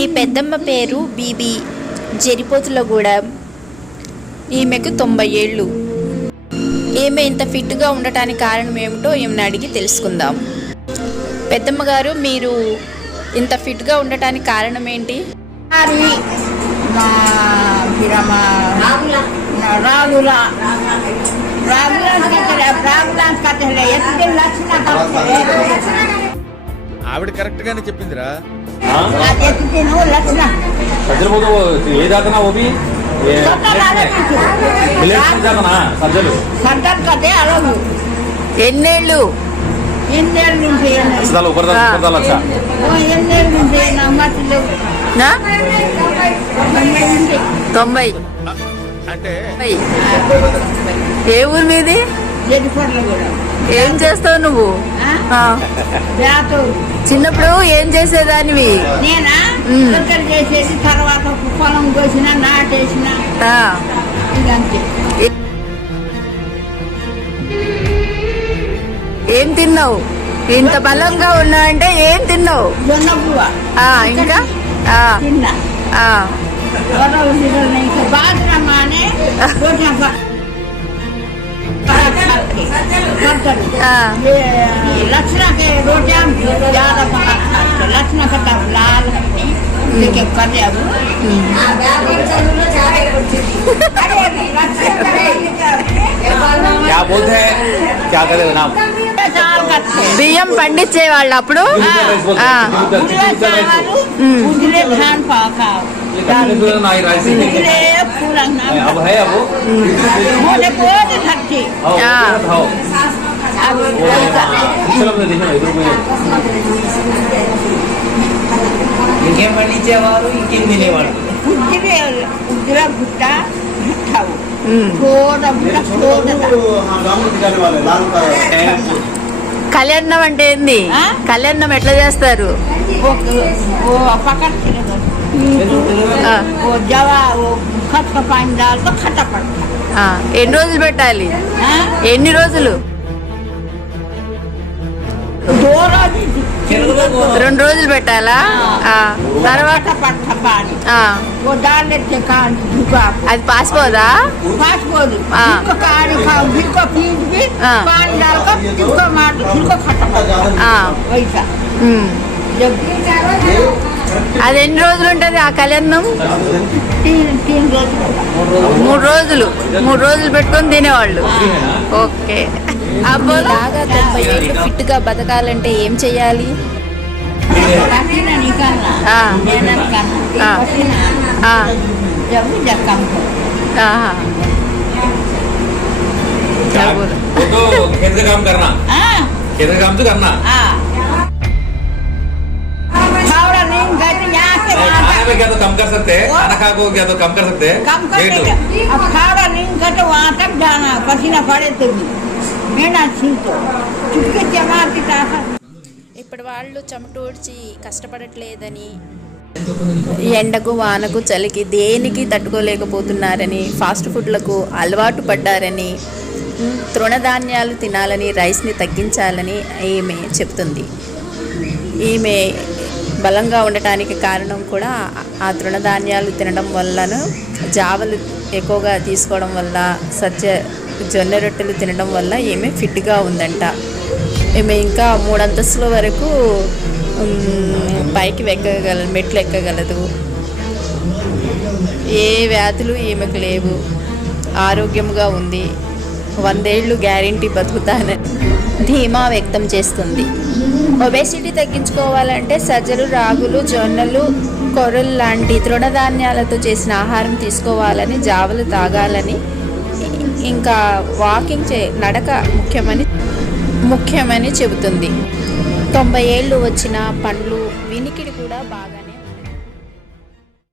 ఈ పెద్దమ్మ పేరు బీబీ జరిపోతులగూడెం. ఈమెకు 90 ఏళ్ళు. ఈమె ఇంత ఫిట్గా ఉండటానికి కారణం ఏమిటో ఈమెను అడిగి తెలుసుకుందాం. పెద్దమ్మ గారు, మీరు ఇంత ఫిట్గా ఉండటానికి కారణం ఏంటి? ఆవిడ కరెక్ట్ గానే చెప్పిందిరా. ఎన్నేళ్ళు? 90. అంటే ఏ ఊరు మీది? ఏం చేస్తావు నువ్వు? చిన్నప్పుడు ఏం చేసేదానివి? నేనా చేసేది, తర్వాత పొలం కోసిన, నాటేసిన. ఏం తిన్నావు? ఇంత బలంగా ఉన్నావంటే ఏం తిన్నావు? జొన్న పువ్వ ఇంకా తిన్నా. బాత్రమానే लक्षण के रोटियां ज्यादा लक्षण का लाल लेके करे अब क्या बोलते हैं, क्या करे ना? బియ్యం పండించే వాళ్ళు అప్పుడు ఇంకేం పండించేవారు, ఇంకేం తినేవాడు? గుట్ట కళ్యాణం అంటే ఏంది? కళ్యాణం ఎట్లా చేస్తారు? ఎన్ని రోజులు పెట్టాలి? ఎన్ని రోజులు? 2 రోజులు పెట్టాలా? తర్వాత అది పాసిపోదా? అది ఎన్ని రోజులు ఉంటుంది ఆ కళ్యాణం? 3 రోజులు. 3 రోజులు పెట్టుకొని తినేవాళ్ళు. ఓకే. బాగా 90 ఏళ్ళు ఫిట్ గా బతకాలంటే ఏం చెయ్యాలి? क्या तो कम कर सकते हैं, खाना खा को क्या तो कम कर सकते हैं। अब खाना नहीं घटे वहाँ तक जाना, पसीना पड़े तो भी मेरा छींटो चुपके जमा की ताकत. ఇప్పుడు వాళ్ళు చెమటూడ్చి కష్టపడట్లేదని, ఎండకు వానకు చలికి దేనికి తట్టుకోలేకపోతున్నారని, ఫాస్ట్ ఫుడ్లకు అలవాటు పడ్డారని, తృణధాన్యాలు తినాలని, రైస్ని తగ్గించాలని ఈమె చెప్తుంది. ఈమె బలంగా ఉండటానికి కారణం కూడా ఆ తృణధాన్యాలు తినడం వల్లను, జావలు ఎక్కువగా తీసుకోవడం వల్ల, జొన్న రొట్టెలు తినడం వల్ల ఈమె ఫిట్గా ఉందంట. ఈమె ఇంకా 3 అంతస్తుల వరకు పైకి మెట్లు ఎక్కగలదు. ఏ వ్యాధులు ఈమెకు లేవు, ఆరోగ్యంగా ఉంది. 100 ఏళ్ళు గ్యారెంటీ బతుకుతానని ధీమా వ్యక్తం చేస్తుంది. ఒబేసిటీ తగ్గించుకోవాలంటే సజ్జలు, రాగులు, జొన్నలు, కొర్రలు లాంటి తృణధాన్యాలతో చేసిన ఆహారం తీసుకోవాలని, జావలు తాగాలని, ఇంకా వాకింగ్ నడక ముఖ్యమని చెబుతుంది. 90 ఏళ్ళు వచ్చిన పండ్లు, వినికిడి కూడా బాగా